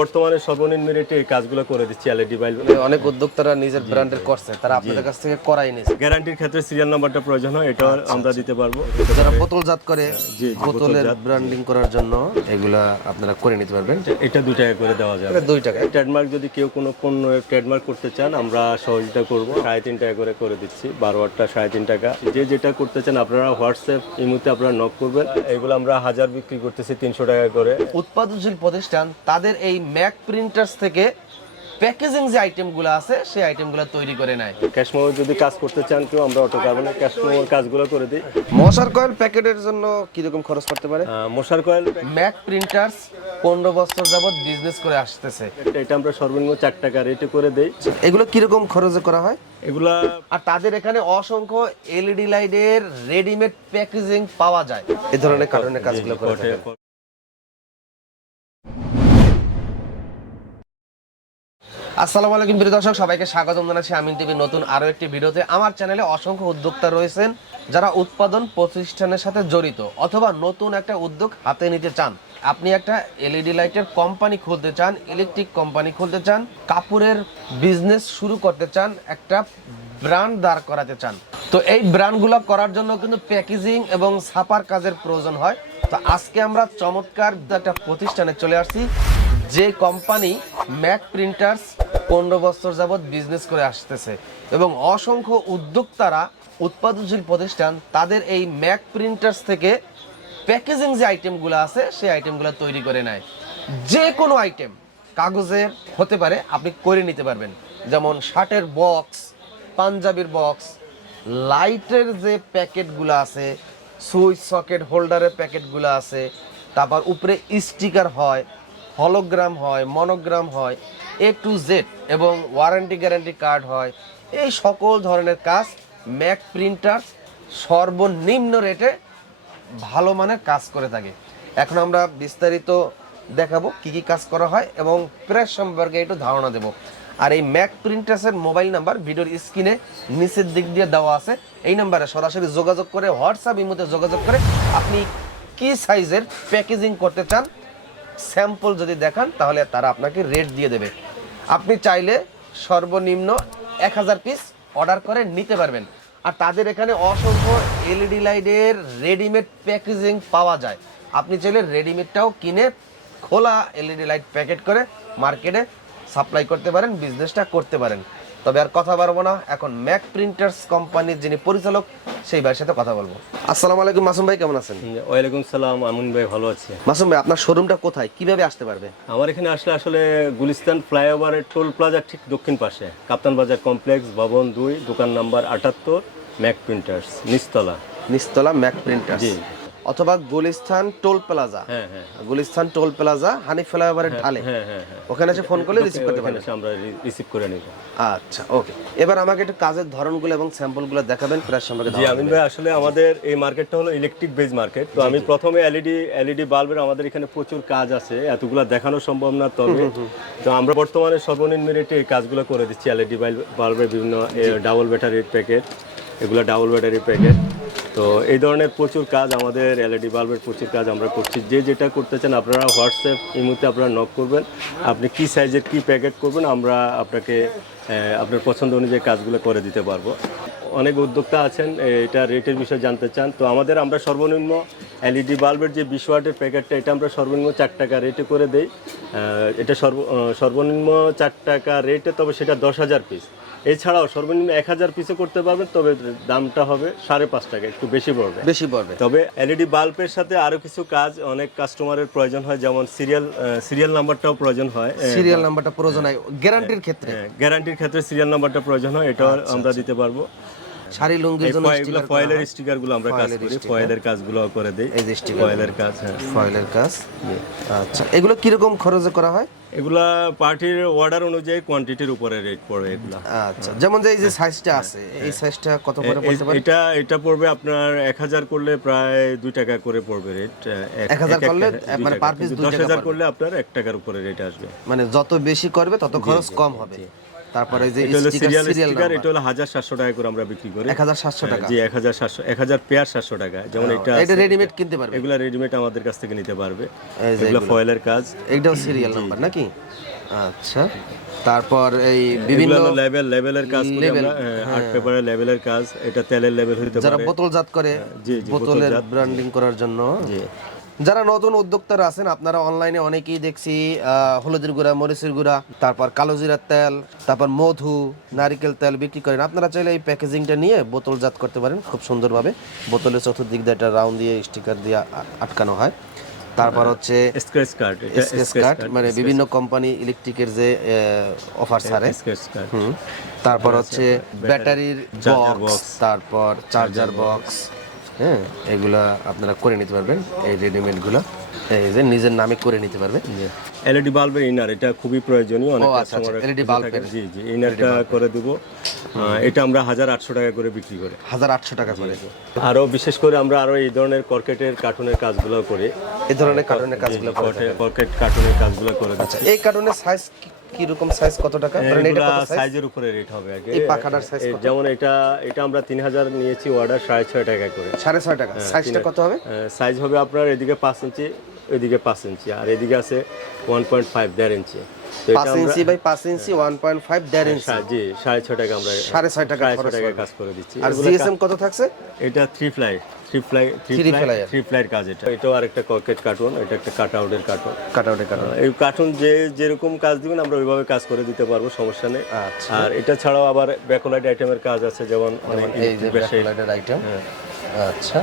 বর্তমানে সর্বনিম্ন রেটে এই কাজগুলো করে দিচ্ছি এলইডি বাল্ব অনেক উদ্যোক্তারা নিজের ব্র্যান্ডের করছে তারা আপনাদের কাছ থেকে করাই নিয়েছে গ্যারান্টির ক্ষেত্রে সিরিয়াল নাম্বারটা প্রয়োজন হয় এটা আমরা দিতে পারব। যারা বোতলজাত করে জি, বোতলের ব্র্যান্ডিং করার জন্য এগুলা আপনারা করে নিতে পারবেন। এটা দুই টাকা করে দেওয়া যাবে। দুই টাকা। ট্রেডমার্ক যদি কেউ কোনো পণ্য ট্রেডমার্ক করতে চান আমরা সহযোগিতা করব। সাড়ে তিন টাকা করে করে দিচ্ছি বারো আটটা সাড়ে তিন টাকা। যে যেটা করতে চান আপনারা হোয়াটসঅ্যাপ এই মুহূর্তে আপনারা নক করবেন। এগুলো আমরা হাজার বিক্রি করতেছি তিনশো টাকা করে। উৎপাদনশীল প্রতিষ্ঠান তাদের এই ম্যাক প্রিন্টার্স থেকে প্যাকেজিং যে আইটেমগুলো আছে সেই আইটেমগুলো তৈরি করে নেয়। ক্যাশ মোমো যদি কাজ করতে চান কেউ আমরা অটো কার্বনে ক্যাশ মোমোর কাজগুলো করে দিই। মশার কয়েল প্যাকেটের জন্য কীরকম খরচ পড়তে পারে? মশার কয়েল ম্যাক প্রিন্টার্স পনেরো বছর যাবত বিজনেস করে আসতেছে। এটা আমরা সর্বনিম্ন চার টাকা রেটে করে দেই। এগুলো কীরকম খরচে করা হয়? এগুলা আর তাদের এখানে অসংখ্য এলইডি লাইটের রেডিমেড প্যাকেজিং পাওয়া যায়। এই ধরনের কারণে কাজগুলো করে আসসালামু আলাইকুম প্রিয় দর্শক, সবাইকে স্বাগতম জানাচ্ছি আমিন টিভির নতুন আরও একটি ভিডিওতে। আমার চ্যানেলে অসংখ্য উদ্যোক্তা রয়েছেন যারা উৎপাদন প্রতিষ্ঠানের সাথে জড়িত অথবা নতুন একটা উদ্যোগ হাতে নিতে চান। আপনি একটা এলইডি লাইটের কোম্পানি খুলতে চান, ইলেকট্রিক কোম্পানি খুলতে চান, কাপড়ের বিজনেস শুরু করতে চান, একটা ব্র্যান্ড দাঁড় করাতে চান। তো এই ব্র্যান্ডগুলো করার জন্য কিন্তু প্যাকেজিং এবং ছাপার কাজের প্রয়োজন হয়। তো আজকে আমরা চমৎকার একটা প্রতিষ্ঠানে চলে আসছি। যে কোম্পানি ম্যাক প্রিন্টার্স পনেরো বছর যাবৎ বিজনেস করে আসতেছে এবং অসংখ্য উদ্যোক্তারা, উৎপাদনশীল প্রতিষ্ঠান, তাদের এই ম্যাক প্রিন্টার্স থেকে প্যাকেজিং যে আইটেমগুলো আছে, সেই আইটেমগুলো তৈরি করে নেয়। যে কোনো আইটেম কাগজের হতে পারে, আপনি করে নিতে পারবেন। যেমন শার্টের বক্স পাঞ্জাবির বক্স লাইটের যে প্যাকেটগুলো আছে সুইচ সকেট হোল্ডারের প্যাকেটগুলো আছে, তারপর উপরে স্টিকার হয় হলোগ্রাম হয়, মনোগ্রাম হয় এ টু জেড এবং ওয়ারেন্টি গ্যারান্টি কার্ড হয়। এই সকল ধরনের কাজ ম্যাক প্রিন্টার্স সর্বনিম্ন রেটে ভালো মানের কাজ করে থাকে। এখন আমরা বিস্তারিত দেখাবো কি কি কাজ করা হয় এবং প্রেস সম্পর্কে একটু ধারণা দেব। আর এই ম্যাক প্রিন্টার্সের মোবাইল নাম্বার ভিডিওর স্ক্রিনে নিচের দিক দিয়ে দেওয়া আছে। এই নাম্বারে সরাসরি যোগাযোগ করে, হোয়াটসঅ্যাপ ইমোতে যোগাযোগ করে আপনি কি সাইজের প্যাকেজিং করতে চান স্যাম্পল যদি দেখান, তাহলে তারা আপনাকে রেট দিয়ে দেবে। আপনি চাইলে সর্বনিম্ন এক হাজার পিস অর্ডার করে নিতে পারবেন। আর তাদের এখানে অসংখ্য এলইডি লাইটের রেডিমেড প্যাকেজিং পাওয়া যায়। আপনি চাইলে রেডিমেডটাও কিনে খোলা এলইডি লাইট প্যাকেট করে মার্কেটে সাপ্লাই করতে পারেন বিজনেসটা করতে পারেন। তবে আর কথা পারব না। এখন ম্যাক প্রিন্টার্স কোম্পানির যিনি পরিচালক সেই ভাইয়ের সাথে কথা বলব। আসসালামু আলাইকুম মাসুম ভাই কেমন আছেন? ওয়ালাইকুম সালাম আমুন ভাই ভালো আছে। মাসুম ভাই আপনার শোরুমটা কোথায়? কীভাবে আসতে পারবে? আমার এখানে আসলে আসলে গুলিস্তান ফ্লাইওভারের টোল প্লাজার ঠিক দক্ষিণ পাশে। কাপ্তান বাজার কমপ্লেক্স ভবন দুই দোকান নাম্বার আটাত্তর ম্যাক প্রিন্টার্স নিচতলা। নিস্তলা ম্যাক প্রিন্টার্স জি। অথবা গুলিস্তান টোল প্লাজা। হ্যাঁ হ্যাঁ গুলিস্তান টোল প্লাজা হানি ফ্লাইওভারের ঢালে হ্যাঁ হ্যাঁ হ্যাঁ। ওখানে এসে ফোন করলে রিসিভ করতে পারবেন। আমরা রিসিভ করে নিব। আচ্ছা ওকে। এবার আমাকে একটু কাজের ধরনগুলো এবং স্যাম্পলগুলো দেখাবেন প্রায় সম্পর্কে জি আমিন ভাই আসলে আমাদের এই মার্কেটটা হলো ইলেকট্রিক বেজ মার্কেট তো আমি প্রথমে এলইডি এলইডি বাল্বের আমাদের এখানে প্রচুর কাজ আছে। এতগুলো দেখানো সম্ভব না তবে। তো আমরা বর্তমানে সর্বনিম্ন রেটে এই কাজগুলো করে দিচ্ছি। এলইডি বাল্বের বিভিন্ন ডাবল ব্যাটারির প্যাকেট এগুলো ডাবল ব্যাটারির প্যাকেট তো এই ধরনের প্রচুর কাজ আমাদের এলইডি বাল্বের প্রচুর কাজ আমরা করছি। যে যেটা করতে চান আপনারা হোয়াটসঅ্যাপ এই মুহূর্তে আপনারা নক করবেন। আপনি কি সাইজের কি প্যাকেট করবেন আমরা আপনাকে আপনার পছন্দ অনুযায়ী কাজগুলো করে দিতে পারব। অনেক উদ্যোক্তা আছেন এটা রেটের বিষয়ে জানতে চান। তো আমাদের আমরা সর্বনিম্ন এলইডি বাল্বের যে বিশ ওয়াটের প্যাকেটটা, এটা আমরা সর্বনিম্ন চার টাকা রেটে করে দেই। এটা সর্ব সর্বনিম্ন চার টাকা রেটে তবে সেটা দশ হাজার পিস এছাড়াও সর্বনিম্ন এক হাজার পিসে করতে পারবেন তবে দামটা হবে সাড়ে পাঁচ টাকা একটু বেশি পড়বে। বেশি পড়বে। তবে এলইডি বাল্বের সাথে আরও কিছু কাজ অনেক কাস্টমারের প্রয়োজন হয় যেমন সিরিয়াল সিরিয়াল নাম্বারটাও প্রয়োজন হয় সিরিয়াল নাম্বারটা প্রয়োজন হয় গ্যারান্টির ক্ষেত্রে। গ্যারান্টির ক্ষেত্রে সিরিয়াল নাম্বারটা প্রয়োজন হয় এটাও আমরা দিতে পারব। শাড়ি লুঙ্গির জন্য ফয়েলের স্টিকারগুলো আমরা কাজ করি ফয়েলের কাজগুলো করে দেই। এই যে sticker ফয়েলের কাজ হ্যাঁ। ফয়েলের কাজ। আচ্ছা এগুলো কীরকম খরচে করা হয়? এগুলা পার্টির অর্ডার অনুযায়ী কোয়ান্টিটির উপরে রেট পড়ে এগুলা। আচ্ছা যেমন যে এই যে সাইজটা আছে এই সাইজটা কত করে বলতে পারি? এটা এটা পড়বে আপনার এক হাজার করলে প্রায় দুই টাকা করে পড়বে রেট 1000 করলে, মানে piece দুই দশ টাকা হাজার করলে আপনার এক টাকার উপরে রেট আসবে। মানে যত বেশি করবে তত খরচ কম হবে। তারপরে যে এটা হলো সিরিয়াল স্টিকার এটা হলো হাজার সাতশো টাকা করে আমরা বিক্রি করি। এক হাজার সাতশো টাকা। জি এক হাজার সাতশো এক হাজার পেয়ার সাতশো টাকা যেমন এটা এটা রেডিমেড কিনতে পারবে। এগুলা রেডিমেড আমাদের কাছ থেকে নিতে পারবে। এগুলো ফয়েলের কাজ। এইটাও সিরিয়াল নাম্বার নাকি? আচ্ছা তারপর এই বিভিন্ন লেভেল লেভেলের কাজ করি আমরা। আর্ট পেপারের লেভেলের কাজ এটা তেলের লেভেল যারা পারে। বোতলজাত করে জি, জি, বোতলের ব্র্যান্ডিং করার জন্য। যারা নতুন উদ্যোক্তারা আছেন আপনারা অনলাইনে অনেকেই দেখছি হলুদের গুঁড়া মরিচের গুঁড়া তারপর কালো জিরার তেল তারপর মধু নারিকেল তেল বিক্রি করেন। আপনারা চাইলে এই প্যাকেজিংটা নিয়ে বোতলজাত করতে পারেন খুব সুন্দরভাবে। বোতলের চতুর্দিক দিয়ে একটা রাউন্ড দিয়ে স্টিকার দিয়ে আটকানো হয়। তারপর হচ্ছে স্ক্র্যাচ কার্ড কার্ড মানে বিভিন্ন কোম্পানি ইলেকট্রিকের যে অফার ছাড়ে। তারপর হচ্ছে ব্যাটারির বক্স তারপর চার্জার বক্স হ্যাঁ এগুলা আপনারা করে নিতে পারবেন এই রেডিমেডগুলো এই যে নিজের নামে করে নিতে পারবে এলইডি বাল্বের ইনার এটা খুবই প্রয়োজনীয় অনেক আচ্ছা, কাস্টমার আচ্ছা, LED বাল্বের। জি জি ইনারটা করে দেবো। এটা আমরা হাজার আটশো টাকা করে বিক্রি করি। হাজার আটশো টাকা করে। আরও বিশেষ করে আমরা আরও এই ধরনের কর্কেটের কার্টুনের কাজগুলো করি। এই ধরনের কার্টুনের কাজগুলো করে কর্কেট কার্টুনের কাজগুলো করে দিচ্ছি এই কার্টুনের সাইজ কি রকম সাইজ কত টাকা? ধরেন এটা কত সাইজের উপরে রেট হবে আগে এই পাখাটার সাইজ কত? যেমন এটা এটা আমরা তিন হাজার নিয়েছি অর্ডার সাড়ে ছয় টাকা করে। সাড়ে ছয় টাকা। সাইজটা কত হবে? সাইজ হবে আপনার এদিকে পাঁচ ইঞ্চি এদিকে পাঁচ ইঞ্চি আর এদিকে আছে ওয়ান পয়েন্ট ফাইভ দেড় ইঞ্চি। তো পাঁচ ইঞ্চি বাই পাঁচ ইঞ্চি ওয়ান পয়েন্ট ফাইভ দেড় ইঞ্চি। জি সাড়ে ছয় টাকা আমরা সাড়ে ছয় টাকা সাড়ে ছয় টাকা কাজ করে দিচ্ছি। আর জিএসএম কত থাকছে? এটা three fly three fly three fly flyer। Three ফ্লাইয়ের কাজ এটা। এটাও আরেকটা কর্কেট কার্টুন এটা একটা কাট আউটের কার্টুন কাটাউটে কাটাউট এই কার্টুন যে যেরকম কাজ দিবেন আমরা ওইভাবে কাজ করে দিতে পারব সমস্যা নেই। আচ্ছা। আর এটা ছাড়াও আবার ব্যাকলাইট আইটেমের কাজ আছে যেমন অনেক এই যে ব্যাকলাইটের আইটেম আচ্ছা।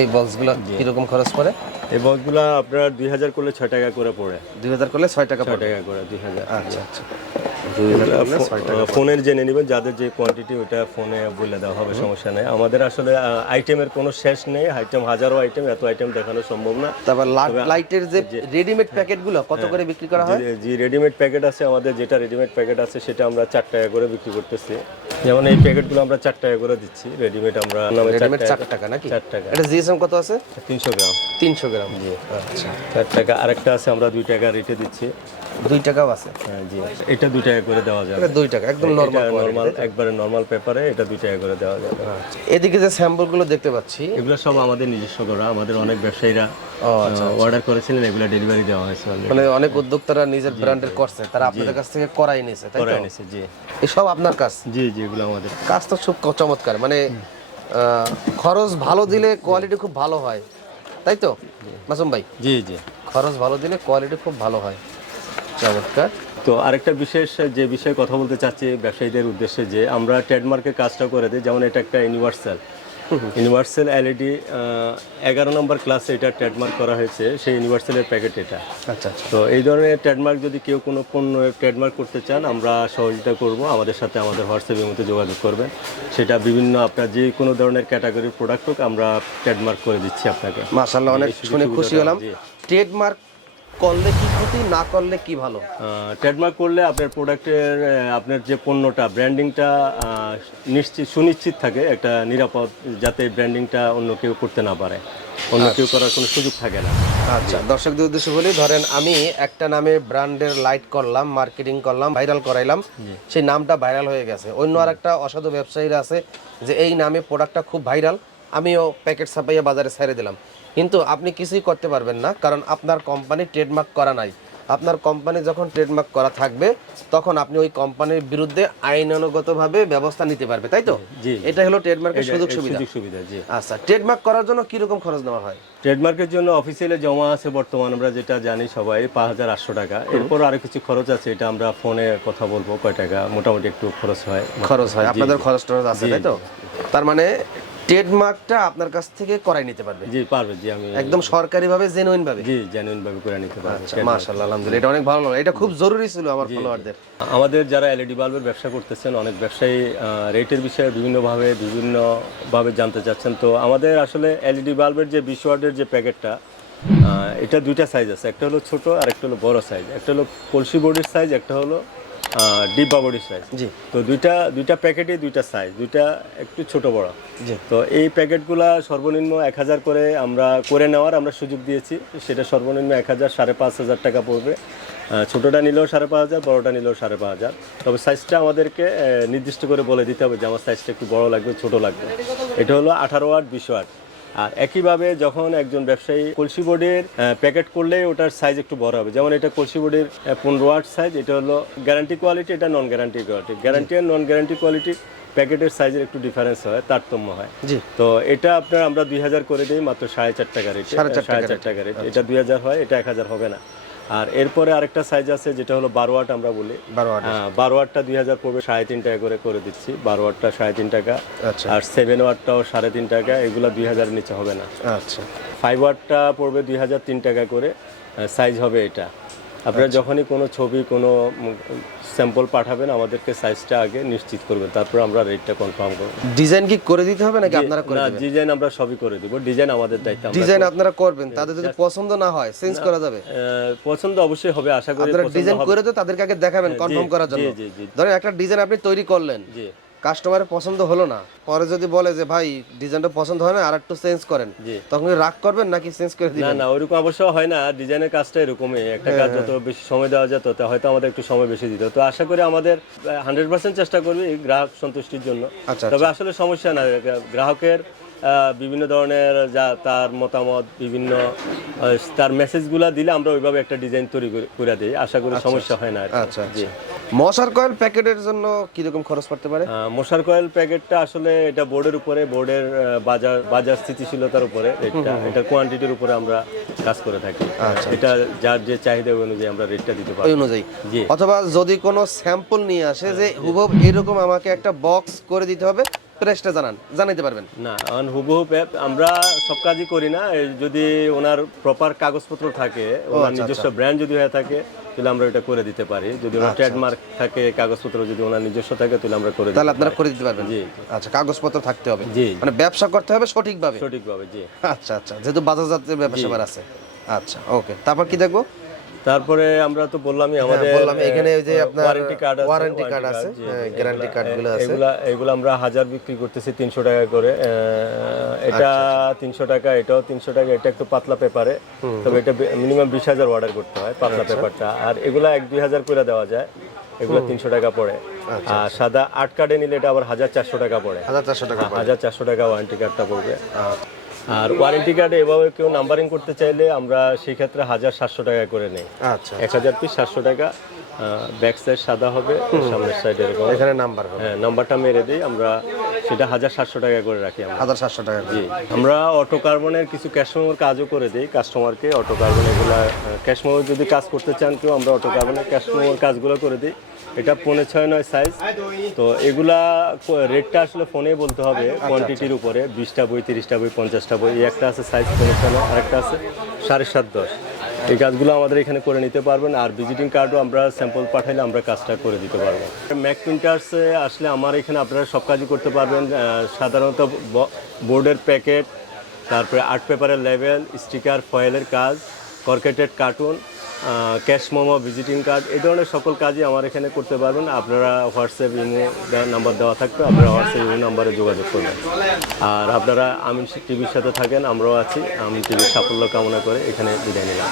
এই বক্সগুলো কীরকম খরচ পড়ে? এই বক্সগুলো আপনার দুই হাজার করলে ছয় টাকা করে পড়ে। দুই হাজার করলে ছয় টাকা ছয় টাকা করে দুই হাজার। আচ্ছা আচ্ছা। ফোনের জেনে নেবেন যাদের যে কোয়ান্টিটি ওটা ফোনে বলে দেওয়া হবে সমস্যা নেই। আমাদের আসলে আইটেমের কোনো শেষ নেই আইটেম হাজারো আইটেম এত আইটেম দেখানো সম্ভব না। তারপর লাইটের যে রেডিমেড প্যাকেটগুলো কত করে বিক্রি করা হয়? যে রেডিমেড প্যাকেট আছে আমাদের যেটা রেডিমেড প্যাকেট আছে সেটা আমরা চার টাকা করে বিক্রি করতেছি। যেমন এই প্যাকেটগুলো আমরা চার টাকা করে দিচ্ছি রেডিমেড আমরা রেডিমেড চার টাকা নাকি? চার টাকা। এটা জিএসএম কত আছে? তিনশো গ্রাম। তিনশো গ্রাম। জি। আচ্ছা। চার টাকা। আরেকটা আছে আমরা দুই টাকা রেটে দিচ্ছি। দুই টাকাও আছে? হ্যাঁ জি। এটা দুই টাকা করে দেওয়া যাবে। এটা দুই টাকা একদম নর্মাল নর্মাল একবারে নর্মাল পেপারে এটা দুই টাকা করে দেওয়া যাবে। এদিকে যে স্যাম্পলগুলো দেখতে পাচ্ছি। এগুলো সব আমাদের নিজস্ব করা। আমাদের অনেক ব্যবসায়ীরা ও আচ্ছা অর্ডার করেছিলেন এগুলো ডেলিভারি দেওয়া হয়েছে মানে অনেক উদ্যোক্তারা নিজের ব্র্যান্ডের করছে তারা আপনাদের কাছ থেকে করাই নিছে তাই তো? জি। এসব আপনার কাজ? জি জি এগুলো আমাদের। কাজ তো খুব চমৎকার। মানে খরচ ভালো দিলে কোয়ালিটি খুব ভালো হয়। তাই তো? মাসুম ভাই? জি জি। খরচ ভালো দিলে কোয়ালিটি খুব ভালো হয়। চমৎকার। তো আরেকটা বিশেষ যে বিষয়ে কথা বলতে চাচ্ছি ব্যবসায়ীদের উদ্দেশ্যে যে আমরা ট্রেডমার্কের কাজটা করে দিই যেমন এটা একটা ইউনিভার্সাল ইউনিভার্সাল এলইডি এগারো নম্বর ক্লাসে এটা ট্রেডমার্ক করা হয়েছে সেই ইউনিভার্সালের প্যাকেট এটা। আচ্ছা আচ্ছা। তো এই ধরনের ট্রেডমার্ক যদি কেউ কোনো পণ্য ট্রেডমার্ক করতে চান আমরা সহযোগিতা করব আমাদের সাথে আমাদের হোয়াটসঅ্যাপের মধ্যে যোগাযোগ করবেন। সেটা বিভিন্ন আপনার যে কোনো ধরনের ক্যাটাগরির প্রোডাক্ট হোক আমরা ট্রেডমার্ক করে দিচ্ছি আপনাকে। মাশাআল্লাহ অনেক শুনে খুশি হলাম। ট্রেডমার্ক করলে কি ক্ষতি না করলে কি ভালো? ট্রেডমার্ক করলে আপনার প্রোডাক্টের আপনার যে পণ্যটা ব্র্যান্ডিংটা নিশ্চিত সুনিশ্চিত থাকে একটা নিরাপদ যাতে ব্র্যান্ডিংটা অন্য কেউ করতে না পারে। অন্য কেউ করার কোনো সুযোগ থাকে না। আচ্ছা দর্শকদের উদ্দেশ্যে বলি ধরেন আমি একটা নামে ব্র্যান্ডের লাইট করলাম মার্কেটিং করলাম ভাইরাল করাইলাম সেই নামটা ভাইরাল হয়ে গেছে। অন্য আর একটা অসাধু ব্যবসায়ীরা আছে যে এই নামে প্রোডাক্টটা খুব ভাইরাল আমিও প্যাকেট ছাপাইয়া বাজারে ছেড়ে দিলাম। কিন্তু আপনি কিছুই করতে পারবেন না কারণ আপনার কোম্পানি ট্রেডমার্ক করা নাই। আপনার কোম্পানি যখন ট্রেডমার্ক করা থাকবে তখন আপনি ওই কোম্পানির বিরুদ্ধে আইনানুগতভাবে ব্যবস্থা নিতে পারবে তাই তো? এটা হলো ট্রেডমার্কের সুযোগ সুবিধা। সুবিধা জি। আচ্ছা ট্রেডমার্ক করার জন্য কীরকম খরচ নেওয়া হয়? ট্রেডমার্কের জন্য অফিসিয়ালে জমা আছে বর্তমান আমরা যেটা জানি সবাই পাঁচ হাজার আটশো টাকা। এরপর আরও কিছু খরচ আছে এটা আমরা ফোনে কথা বলব কয় টাকা মোটামুটি একটু খরচ হয়। খরচ হয় আপনাদের খরচ টরচ আছে তাই তো? তার মানে ট্রেডমার্কটা আপনার কাছ থেকে করাই নিতে পারবে। জি পারবে জি আমি একদম সরকারি ভাবে জেনুইন ভাবে জি জেনুইন ভাবে করে নিতে পারব। আচ্ছা মাশাআল্লাহ আলহামদুলিল্লাহ এটা অনেক ভালো লাগল। এটা খুব জরুরি ছিল আমার ফলোয়ারদের আমাদের যারা এলইডি বাল্বের ব্যবসা করতেছেন অনেক ব্যবসায়ী রেটের বিষয়ে বিভিন্নভাবে বিভিন্নভাবে জানতে চাচ্ছেন। তো আমাদের আসলে এলইডি বাল্বের যে বিশ ওয়াটের যে প্যাকেটটা এটা দুইটা সাইজ আছে। একটা হলো ছোট আর একটা হলো বড় সাইজ একটা হলো কলসি বোর্ডের সাইজ একটা হলো ডিব্বা বডির সাইজ জি। তো দুইটা দুইটা প্যাকেটে দুইটা সাইজ দুইটা একটু ছোট বড়। জি। তো এই প্যাকেটগুলা সর্বনিম্ন এক হাজার করে আমরা করে নেওয়ার আমরা সুযোগ দিয়েছি। সেটা সর্বনিম্ন এক হাজার সাড়ে পাঁচ হাজার টাকা পড়বে। ছোটোটা নিলেও সাড়ে পাঁচ হাজার বড়োটা নিলেও সাড়ে পাঁচ হাজার। তবে সাইজটা আমাদেরকে নির্দিষ্ট করে বলে দিতে হবে যে আমার সাইজটা একটু বড় লাগবে ছোট লাগবে। এটা হলো আঠারো ওয়াট বিশ ওয়াট আর একইভাবে যখন একজন ব্যবসায়ী কলসি বোর্ডের প্যাকেট করলে ওটার সাইজ একটু বড় হবে। যেমন এটা কলসি বোর্ডের পনেরো আট সাইজ এটা হলো গ্যারান্টি কোয়ালিটি এটা নন গ্যারান্টি কোয়ালিটি গ্যারান্টি আর নন গ্যারান্টি কোয়ালিটি প্যাকেটের সাইজের একটু ডিফারেন্স হয় তারতম্য হয়। জি। তো এটা আপনার আমরা দুই হাজার করে দিই মাত্র সাড়ে চার টাকা রেট সাড়ে চার টাকা রেট এটা দুই হাজার হয় এটা এক হাজার হবে না। আর এরপরে আরেকটা সাইজ আছে যেটা হলো বারো ওয়াট আমরা বলি। হ্যাঁ বারো ওয়াটটা দুই হাজার পড়বে সাড়ে তিন টাকা করে করে দিচ্ছি। বারো ওয়াটটা সাড়ে তিন টাকা। আচ্ছা। আর সেভেন ওয়াটটাও সাড়ে তিন টাকা। এগুলো দুই হাজার নিচে হবে না। আচ্ছা। ফাইভ ওয়াটটা পড়বে দুই হাজার তিন টাকা করে। সাইজ হবে এটা। আপনারা যখনই কোনো ছবি কোনো স্যাম্পল পাঠাবেন আমাদেরকে সাইজটা আগে নিশ্চিত করবেন। তারপর আমরা রেটটা কনফার্ম করব। ডিজাইন কি করে দিতে হবে নাকি আপনারা করে না দিবেন? ডিজাইন আমরা সবই করে দিব। ডিজাইন আমাদের দায়িত্ব ডিজাইন আপনারা করবেন তাদের যদি পছন্দ না হয় চেঞ্জ করা যাবে। পছন্দ অবশ্যই হবে আশা করি আপনারা ডিজাইন করে তো তাদেরকে আগে দেখাবেন কনফার্ম করার জন্য। ধরেন একটা ডিজাইন আপনি তৈরি করলেন। জি। কাস্টমারের পছন্দ হলো না পরে যদি বলে যে ভাই ডিজাইনটা পছন্দ হয় না আর একটু চেঞ্জ করেন তখন রাগ করবেন নাকি চেঞ্জ করে দিবেন? না না ওইরকম অবশ্য হয় না ডিজাইনের কাজটা এরকমই একটা হ্যাঁ, কাজ যত বেশি সময় দেওয়া যেত তা হয়তো আমাদের একটু সময় বেশি দিত তো আশা করি আমাদের হান্ড্রেড পার্সেন্ট চেষ্টা করবি এই গ্রাহক সন্তুষ্টির জন্য। আচ্ছা তবে আসলে সমস্যা না গ্রাহকের বিভিন্ন ধরনের যা তার মতামত বিভিন্ন তার মেসেজগুলা দিলে আমরা ওইভাবে একটা ডিজাইন তৈরি করে- দিই। আশা করি সমস্যা হয় না আচ্ছা আচ্ছা। মশার কয়েল প্যাকেটের জন্য কি রকম খরচ পড়তে পারে? মশার কয়েল প্যাকেটটা আসলে এটা বোর্ডের উপরে বোর্ডের বাজার বাজার স্থিতিশীলতার উপরে রেটটা এটা কোয়ান্টিটির উপরে আমরা কাজ করে থাকি। আচ্ছা। এটা যার যে চাহিদা অনুযায়ী আমরা রেটটা দিতে পারি অনুযায়ী। অথবা যদি কোনো স্যাম্পল নিয়ে আসে যে হুবহু এরকম আমাকে একটা বক্স করে দিতে হবে প্রেসটা জানান জানাইতে পারবেন। না অন হুবহু প্যাপ আমরা সব কাজই করি না। যদি ওনার প্রপার কাগজপত্র থাকে ওনার নিজস্ব ব্র্যান্ড যদি হয়ে থাকে তাহলে আমরা এটা করে দিতে পারি। যদি ওনার ট্রেডমার্ক থাকে কাগজপত্র যদি ওনার নিজস্ব থাকে তাহলে আমরা করে তাহলে আপনারা করে দিতে পারবেন? জি। আচ্ছা কাগজপত্র থাকতে হবে। জি। মানে ব্যবসা করতে হবে সঠিকভাবে? সঠিকভাবে জি। আচ্ছা আচ্ছা যেহেতু বাজারজাতের ব্যবসা আছে। আচ্ছা ওকে তারপর কি দেখব? তারপরে আমরা তো বললামই আমাদের বললাম, এখানে ওই যে আপনার ওয়ারেন্টি কার্ড আছে warranty card আছে, জি, হ্যাঁ, জি, guarantee এগুলা- গুলো আছে। এগুলা এগুলো আমরা হাজার বিক্রি করতেছি তিনশো টাকা করে এটা আচ্ছা, তিনশো টাকা এটাও তিনশো টাকা এটা একটু পাতলা পেপারে। তবে এটা মিনিমাম বিশ হাজার অর্ডার করতে হয় পাতলা আচ্ছা। পেপারটা। আর এগুলা এক দুই হাজার করে দেওয়া যায় এগুলো তিনশো টাকা পড়ে। আচ্ছা, আর সাদা আট কার্ডে নিলে এটা আবার হাজার চারশো টাকা পড়ে। হাজার চারশো টাকা হাজার চারশো টাকা ওয়ারেন্টি কার্ডটা পড়বে। আর ওয়ারেন্টি কার্ডে এভাবে কেউ নাম্বারিং করতে চাইলে আমরা সেই ক্ষেত্রে হাজার সাতশো টাকা করে নেই। আচ্ছা। এক হাজার পিস সাতশো টাকা ব্যাক সাইড সাদা হবে সামনের সাইড এরকম এখানে নাম্বার হবে। হ্যাঁ নাম্বারটা মেরে দিই আমরা সেটা হাজার সাতশো টাকা করে রাখি আমরা। হাজার সাতশো টাকা। জি। আমরা অটো কার্বনের কিছু ক্যাশমেমোর কাজও করে দিই কাস্টমারকে অটো কার্বন এগুলা ক্যাশমেমো যদি কাজ করতে চান কেউ আমরা অটো কার্বনের ক্যাশমেমোর কাজগুলো করে দিই। এটা পৌনে ছয় নয় সাইজ তো এগুলা রেটটা আসলে ফোনে বলতে হবে কোয়ান্টিটির উপরে। বিশটা বই তিরিশটা বই পঞ্চাশটা বই। এই একটা আছে সাইজ পৌনে ছয় নয় আরেকটা আছে সাড়ে সাত দশ। এই কাজগুলো আমাদের এখানে করে নিতে পারবেন আর ভিজিটিং কার্ডও আমরা স্যাম্পল পাঠাইলে আমরা কাজটা করে দিতে পারব। ম্যাক প্রিন্টার্সে আসলে আমার এখানে আপনারা সব কাজই করতে পারবেন সাধারণত বোর্ডের প্যাকেট তারপরে আর্ট পেপারের লেভেল স্টিকার ফয়েলের কাজ corrugated carton cash memo visiting card এই ধরনের সকল কাজই আমার এখানে করতে পারবেন। আপনারা হোয়াটসঅ্যাপ ইমো নাম্বার দেওয়া থাকবে, আপনারা হোয়াটসঅ্যাপ ইমো নাম্বারে যোগাযোগ করবেন। আর আপনারা আমিন টিভির সাথে থাকেন, আমরাও আছি। আমিন টিভির সাফল্য কামনা করে এখানে বিদায় নিলাম।